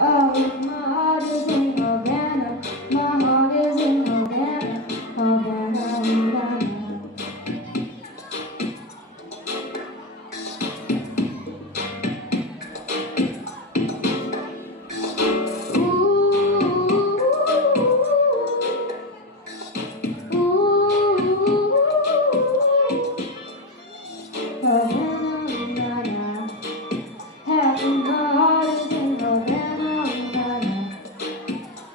Oh, my heart is in Havana. My heart is in Havana. Havana, Havana.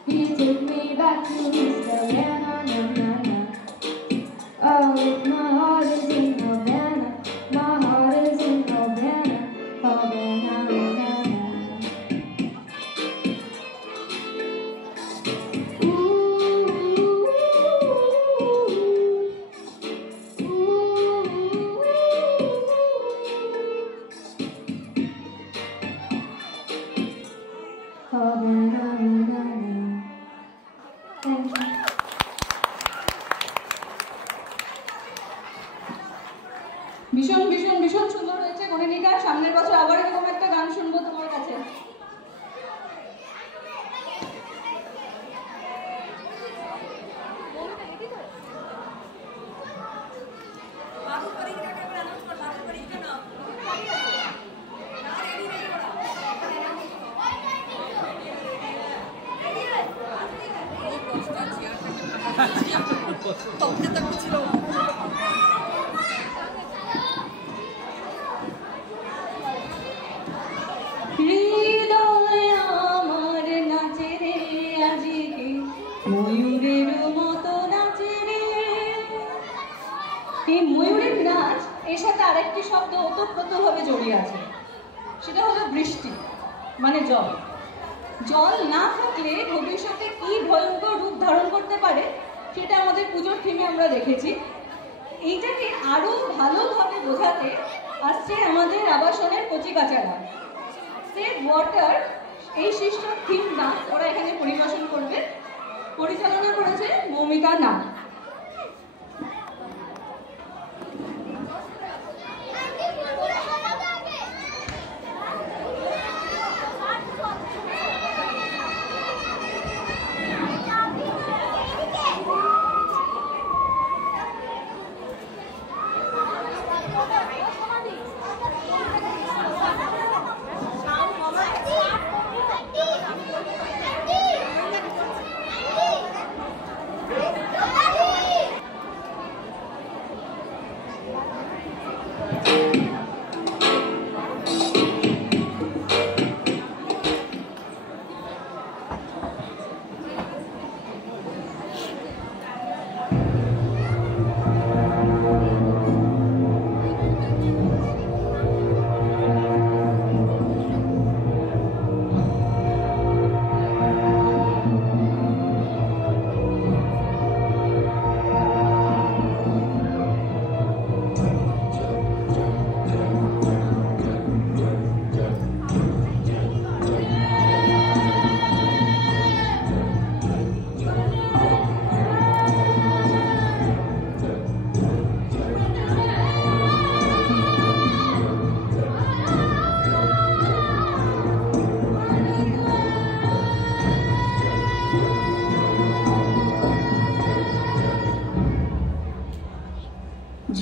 He took me back to his Havana, na na na. Oh, my heart is in Havana. My heart is in Havana, Havana, Havana. ভীষণ ভীষণ ভীষণ সুন্দর হয়েছে গণিকা। সামনের বছর আবার এরকম একটা গান শুনবো তোমার কাছে। ময়ূরের মতো নাচে রে। এই ময়ূরের নাচ এর সাথে আরেকটি শব্দ ওতপ্রোতভাবে জড়িয়ে আছে, সেটা হলো বৃষ্টি, মানে জল। জল না থাকলে ভবিষ্যতে কি ভয়ঙ্কর রূপ ধারণ করতে পারে সেটা আমাদের পুজোর থিমে আমরা দেখেছি। এইটাকে আরো ভালোভাবে বোঝাতে আসছে আমাদের আবাসনের কচিকাচারা। সেভ ওয়াটার এই শীর্ষ থিম গান ওরা এখানে পরিবেশন করবে। পরিচালনা করেছে মৌমিকা নাগ।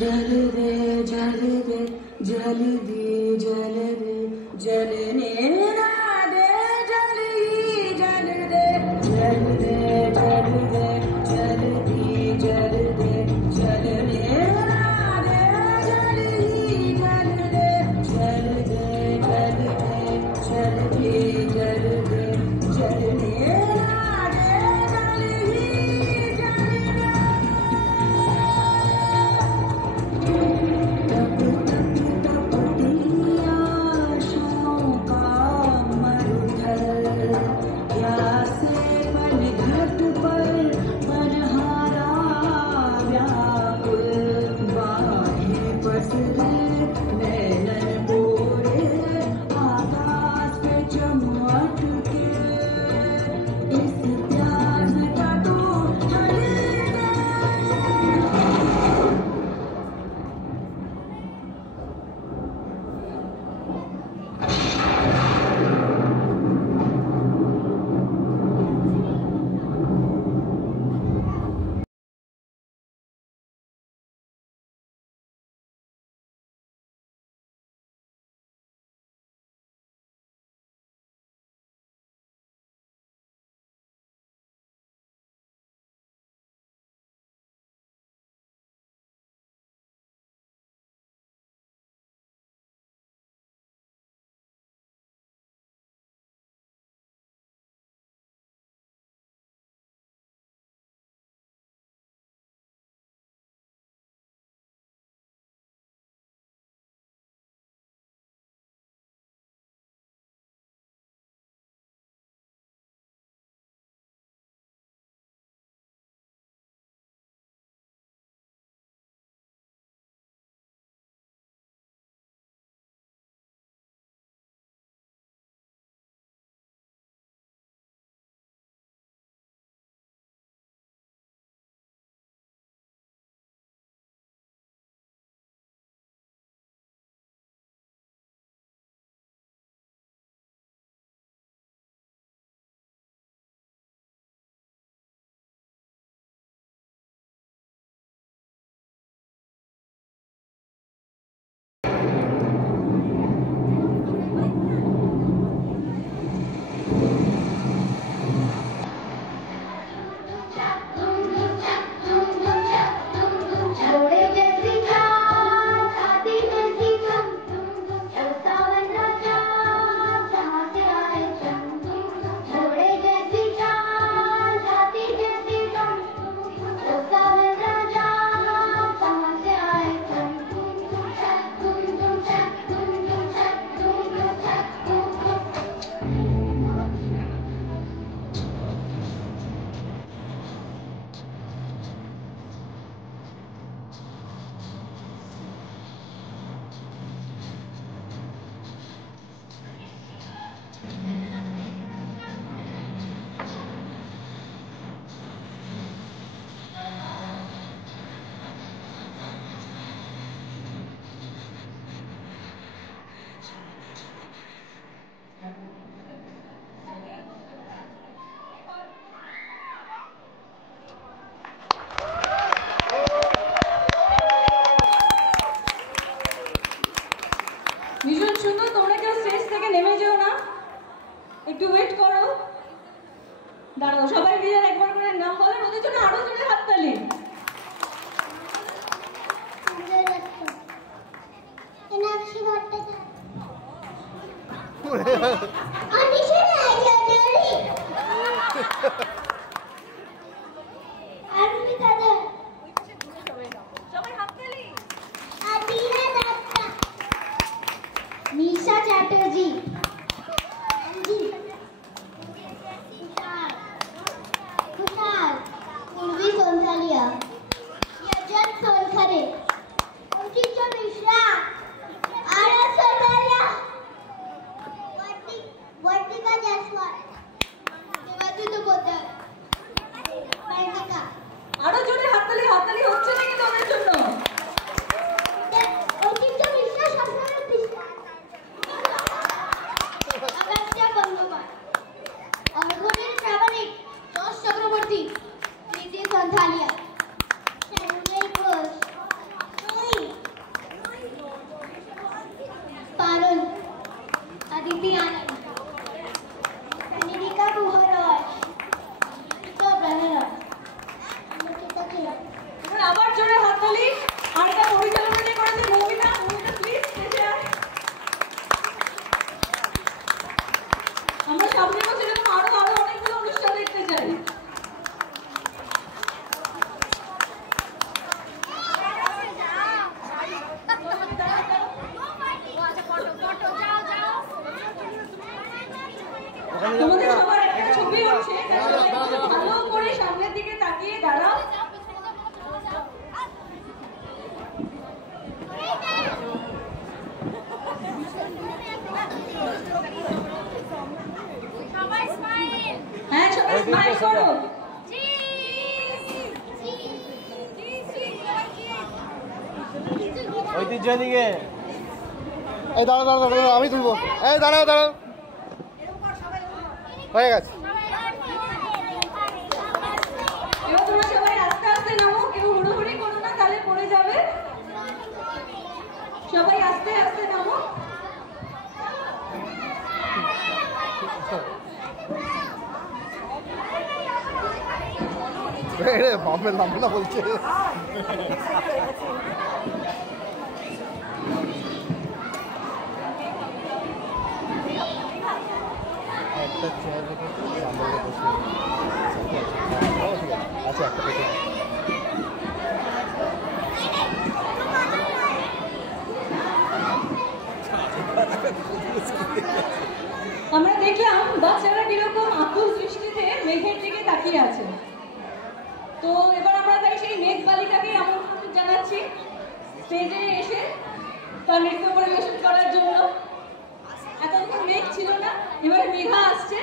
जल दे जल दे जल दे जल दे जलने ना दे जल ही जल दे जल दे जल दे जल दी जल दे जलने ना दे जल ही जल दे जल दे जल दे जल दे जल दे जलने ना दे जल ही जल दे। ভীষণ সুন্দর। তোমরা কেউ স্টেজ থেকে নেমে যেও না, একটু ওয়েট করো, দাঁড়াও। সবাই নিজের একবার করে নাম বলেন, ওদের জন্য আরো জোরে হাততালি। निशा चैटर्जी, पूर्वी सोनसालिया, यजन सोनखरे, अंकिता मिश्रा, आरस सोनसालिया, वर्तिका जायसवाल, देवाजीत पोद्दार, प्रणिका। আরো জোরে হাততালি। হাততালি হচ্ছে না কিন্তু ওদের জন্য। अंकिता मिश्रा সবসময় পিছনে। আগাস্টিয়া গঙ্গোপাধ্যায়, অর্ঘ্যের প্রামাণিক, যশ চক্রবর্তী, নীতি সন্ধালিয়া, সঞ্জয় ঘোষ, পারুল, আদিতি আনন্দ, নিরিকা গুহরয়, ব্রাহ্মণ, মুকিতা খিলা। এবার আবার জোরে হাততালি। আর এটা পরিচালনা করেছে মৌমিতা। মৌমিতা প্লিজ স্টেজে আয়। আমরা সামনের বছর এরকম আরো অনেকগুলো অনুষ্ঠান দেখতে চাই। তোমাদের সবার একটা ছবি হচ্ছে, ভালো করে সামনের দিকে তাকিয়ে দাঁড়াও। হ্যাঁ, সবাই স্মাইল করো। ঐতিহ্য দিকে এই দাঁড়াও দাঁড়াও দাঁড়াও, আমি তুলবো। এই দাঁড়াও দাঁড়াও, হয়ে গেছে। এবার তোমরা সবাই আস্তে আস্তে নামো, কেউ হুড়োহুড়ি করো না, তাহলে পড়ে যাবে। সবাই আস্তে আস্তে নামো। বামের নাম না বলছে। একটা চেয়ার রেখে আচ্ছা একটা পেছনে। আমরা দেখলাম বাচ্চারা কিরকম আকুল দৃষ্টিতে মেঘের দিকে তাকিয়ে আছে। তো এবার আমরা তাই সেই মেঘ বালিকাকে আমন্ত্রণ জানাচ্ছি স্টেজে এসে তার নৃত্য পরিবেশন করার জন্য। এতক্ষণ মেঘ ছিল না, এবার মেঘা আসছে।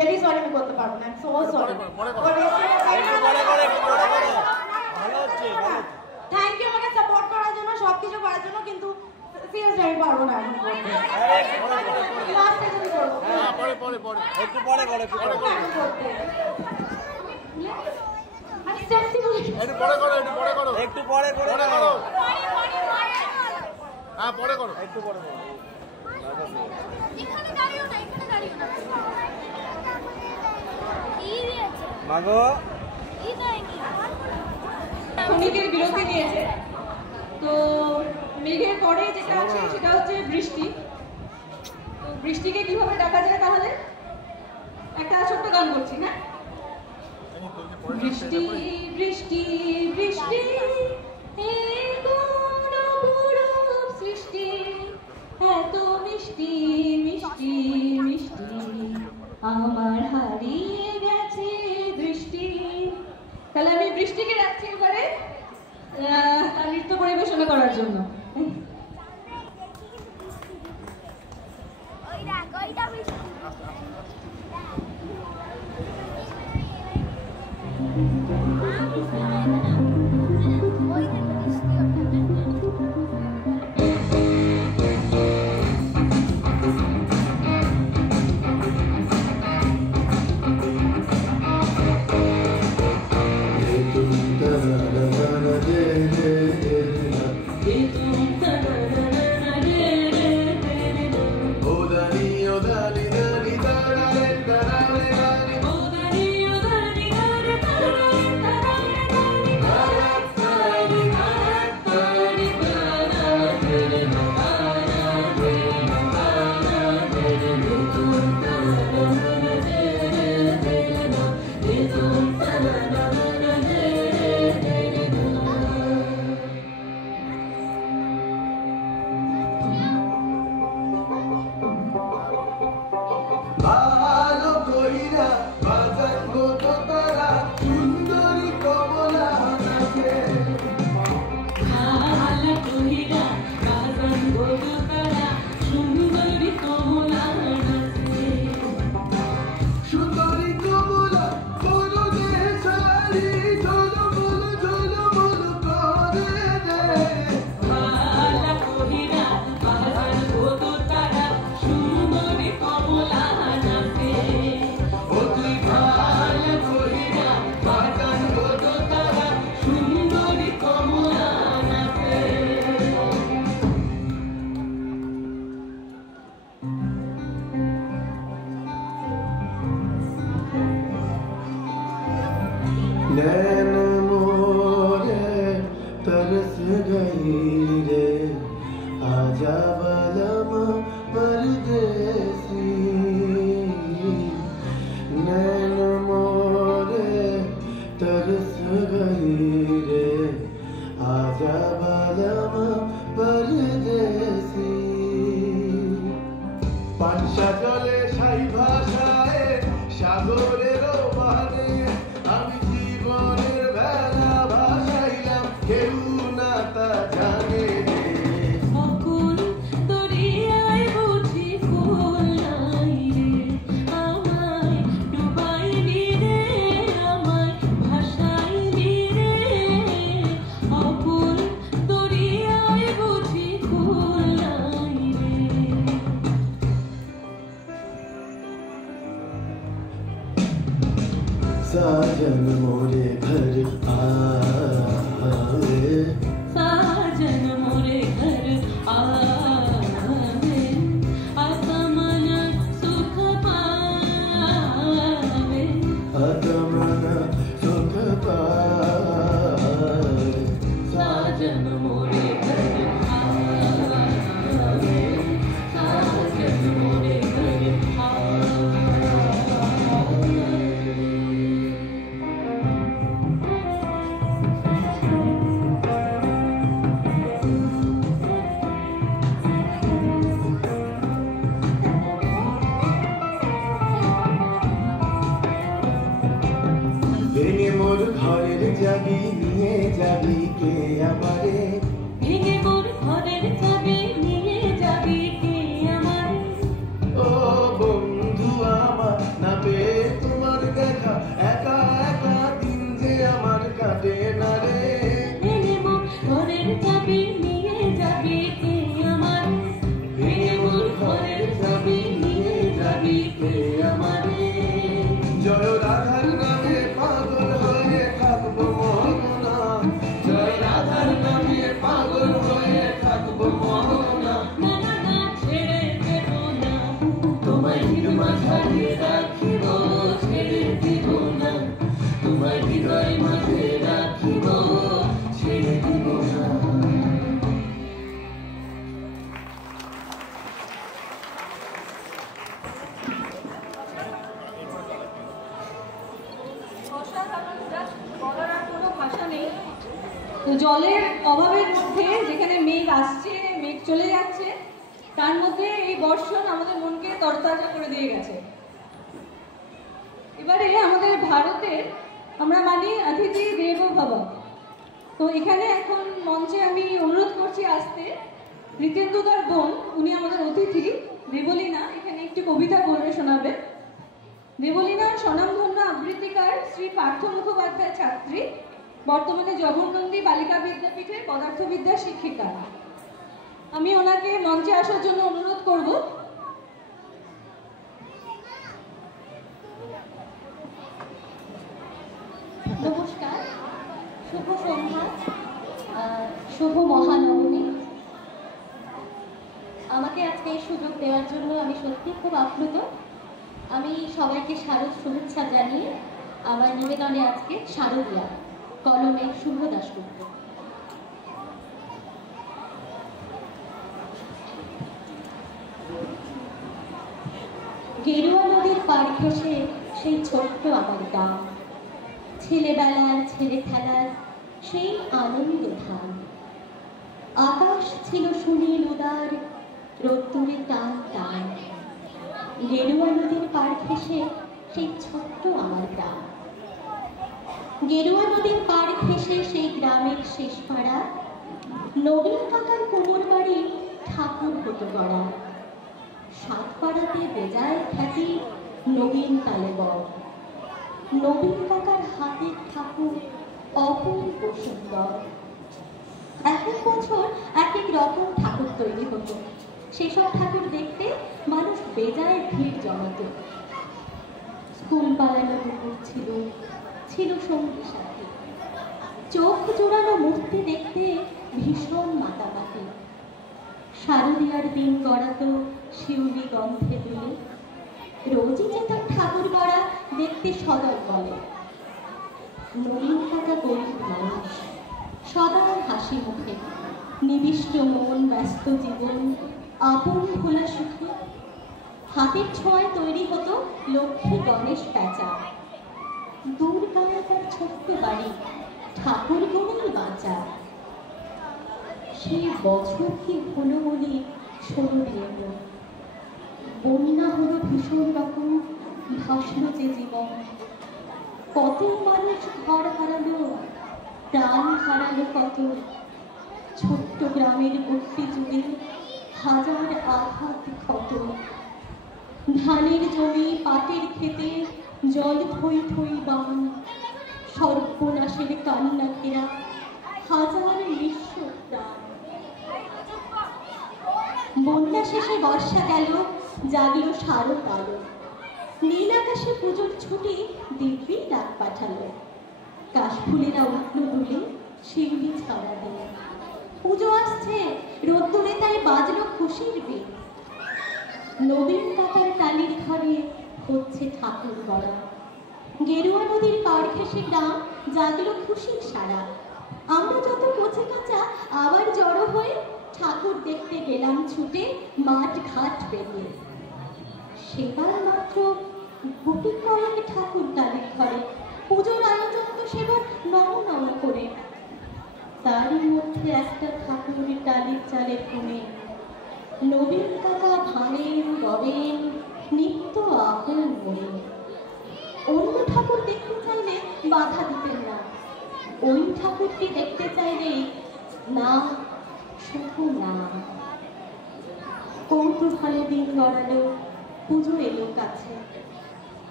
রিয়েলি সরি, আমি করতে পারবো না, সো সরি। থ্যাংক ইউ আমাকে সাপোর্ট করার জন্য, সবকিছু করার জন্য, কিন্তু সিরিয়াসলি আমি পারবো না এখন করতে। লাস্টে যদি করবো একটু পরে করো, একটু পরে করো, আমি সেক্সি বলি। একটু পরে করো, একটু পরে করো, একটু পরে করো, পরে করো। হ্যাঁ পরে করো, একটু পরে করো। এখানে দাঁড়িও না, এখানে দাঁড়িও না। কি দিয়েছে? মাগো কি দেয়নি? ক্ষণিকের বিরতি নিয়েছে। তো মেঘের পরে যেটা আছে সেটা হচ্ছে বৃষ্টি। তো বৃষ্টিকে কিভাবে ডাকা যায় তাহলে? একটা ছোট্ট গান করছি, হ্যাঁ? বৃষ্টি বৃষ্টি বৃষ্টি হে কোন অপরূপ সৃষ্টি, এত মিষ্টি মিষ্টি মিষ্টি, আমার হারিয়ে গেছে দৃষ্টি। তাহলে আমি বৃষ্টিকে রাখছি এবারে নৃত্য পরিবেশনা করার জন্য। ওইটা বৃষ্টি। नैन मोरे तरस गई रे, आजा बलमा परदेसी। नैन मोरे तरस गई रे, आजा बलमा परदेसी। पांशा जले साई भाषाए सागरेर माने আমি জীবনের বেলা ভাসাইলাম, কেউ না তা জানে। অকুল দরিয়ায় বুঝি ফুল নাই রে, আমায় ডুবাইবি রে, আমায় ভাসাইবি রে। অকুল দরিয়ায় বুঝি ফুল নাই রে। साजन मोरे घर आवे, साजन मोरे घर आवे, आसमन सुख पावे, आत्मन सुख पावे। साजन मोरे घर आवे, साजन मोरे घर आवे। ভেঙে মোর ঘরের চাবি নিয়ে যাবি কে আমারে, ভেঙে মোর ঘরের চাবি নিয়ে যাবি কে আমারে। ও বন্ধু আমার না পেয়ে রাধার নামে পাগল হয়ে থাকবো মোহনা, জয় রাধার নামে পাগল হয়ে থাকবো মোহনা। তোমায় হিরমা ঝালিয়ে রাখিব, ছেড়ে দিব না, তোমায় হৃদয় মাঝে রাখিব, ছেড়ে দিব না। বলার আর কোনো ভাষা নেই। তো জলের অভাবের মধ্যে যেখানে মেঘ আসছে, মেঘ চলে যাচ্ছে, তার মধ্যে এই বর্ষণ আমাদের মনকে তরতাজা করে দিয়ে গেছে। এবারে আমাদের ভারতের আমরা মানি অতিথি দেবো ভব। তো এখানে এখন মঞ্চে আমি অনুরোধ করছি আসতে রিতেন্দুদার বোন, উনি আমাদের অতিথি দেবলীনা, এখানে একটি কবিতা পড়বে শোনাবে। দেবলীনার স্বনামধন্য আবৃত্তিকার শ্রী পার্থ মুখোপাধ্যায় ছাত্রী, বর্তমানে জগন্নন্দী বালিকা বিদ্যাপীঠের পদার্থবিদ্যা শিক্ষিকা। আমি ওনাকে মঞ্চে আসার জন্য অনুরোধ করব। নমস্কার, শুভ সন্ধ্যা, শুভ মহানবমী। আমাকে আজকে এই সুযোগ দেওয়ার জন্য আমি সত্যি খুব আপ্লুত। আমি সবাইকে শারদ শুভেচ্ছা জানিয়ে আমার নিবেদনে আজকে শারদিয়া, কলমে শুভ দাশগুপ্ত। গেরুয়া নদীর পার ঘেঁষে সেই ছোট্ট আমার গ্রাম, ছেলেবেলার ছেলে খেলার সেই আনন্দ ধাম। আকাশ ছিল সুনীল উদার, রোদ্দুরে টান টান। গেরুয়া নদীর পার ঘেঁষে সেই ছোট্ট আমার গ্রাম। গেরুয়া নদীর পার ঘেঁষে সেই গ্রামের শেষ পাড়া, নবীন কাকার কোমর বাড়ি ঠাকুর হতো গড়া। সাত পাড়াতে বেজায় খ্যাতি নবীন কালে বর। নবীন কাকার হাতের ঠাকুর অপূর্ব সুন্দর। এক এক বছর এক এক রকম ঠাকুর তৈরি হতো। সেসব ঠাকুর দেখতে মানুষ বেজায় ভিড় জমাতো। স্কুল পালানো কুকুর ছিল, ছিল সঙ্গী সাথী। চোখ জোড়ানো মূর্তি দেখতে ভীষণ মাতামাতি। শারদীয়ার দিন গড়াতো শিউলি গন্ধে দুলে। রোজই যেতাম ঠাকুর গড়া দেখতে সদর বলে। নবীন কাকা গরিব মানুষ, সদা হাসি মুখে, নিবিষ্ট মন, ব্যস্ত জীবন, আপন ভোলা সুখে। হাতের ছোঁয়ায় তৈরি হতো লক্ষ্মী গণেশ প্যাঁচা। দূর গায়ে তার ছোট্ট বাড়ি, ঠাকুর গুণেই বাঁচা। সেই বছর কি হলো বলে স্মরণীয়। বন্যা হলো ভীষণ রকম, ভাসল যে জীবন। কত মানুষ ঘর হারালো, প্রাণ হারালো কত। ছোট্ট গ্রামের গট্টি জুড়ে হাজার আঘাত ক্ষত। ধানের জমি, পাটের খেতে জল থই থই বান। সর্বনাশের কান্না ঘেরা হাজার নিঃস্ব প্রাণ। বন্যা শেষে বর্ষা গেল, জাগলো শারদ আলো। নীল আকাশে পুজোর ছুটি দিব্যি ডাক পাঠালো। কাশফুলেরা উঠল দুলে, শিউলি ছাড়া দিয়ে। পুজো আসছে, রোদ্দুরে তাই বাজলো খুশির বিন। নবীন কাকার টালির ঘরে হচ্ছে ঠাকুর গড়া। গেরুয়া নদীর পাড় ঘেঁষে গ্রাম জাগলো খুশির সারা। আমরা যত কোচে কাঁচা আবার জড়ো হয়ে ঠাকুর দেখতে গেলাম ছুটে মাঠ ঘাট পেরিয়ে। সেবার মাত্র গুটি কয়েক ঠাকুর টালির ঘরে, পুজোর আয়োজন তো সেবার নম নম করে। তারই মধ্যে একটা ঠাকুর টালির চালের কোণে। নবীন কাকা ভাঙেন গড়েন নিত্য আপন মনে। অন্য ঠাকুর দেখতে চাইলে বাধা দিতেন না, ওই ঠাকুরটি দেখতে চাইলে না, শুধু না। কৌতূহলে দিন গড়ালো, পুজো এলো কাছে।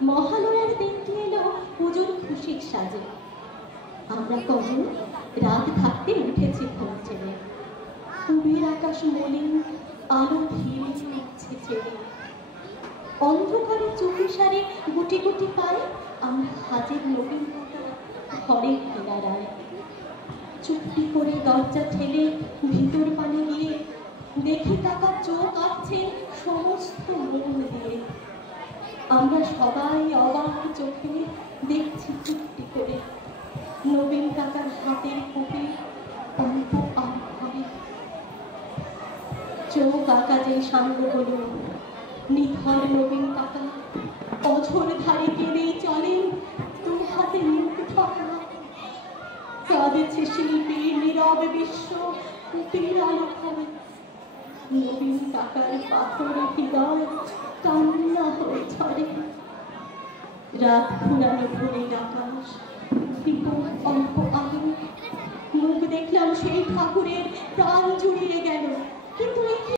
মহালয়ার দিনটি এলো পুজোর খুশির সাজে। আমরা কজন রাত থাকতে উঠেছি ঘুম ছেড়ে। পূবের আকাশ মলিন, আলো ধীরে উঠছে ছেড়ে। অন্ধকারে চুপি সারে গুটি গুটি পায়ে আমরা হাজির নবীন কাকা ঘরের কিনারায়। চুপটি করে দরজা ঠেলে ভিতর পানে গিয়ে দেখি কাকা চোখ আছে সমস্ত মন দিয়ে। আমরা সবাই অবাক চোখে দেখছি চুপটি করে নবীন কাকার হাতের কপি অল্প আর ঘরে। চোখ আঁকা যে সাঙ্গ হলো নিথর নবীন কাকা অঝোর ধারে কেঁদেই চলেন দু হাতে মুখ ঠকা। কাঁদেছে শিল্পীর নীরব বিশ্ব বিরল ঘরে। নবীন কাকার পাথর হৃদয় কান্না হয়ে ঝরে। রাত ফুরানো ভোরের আকাশ বিপুল অল্প আলো। মুখ দেখলাম সেই ঠাকুরের প্রাণ জুড়িয়ে গেল, কিন্তু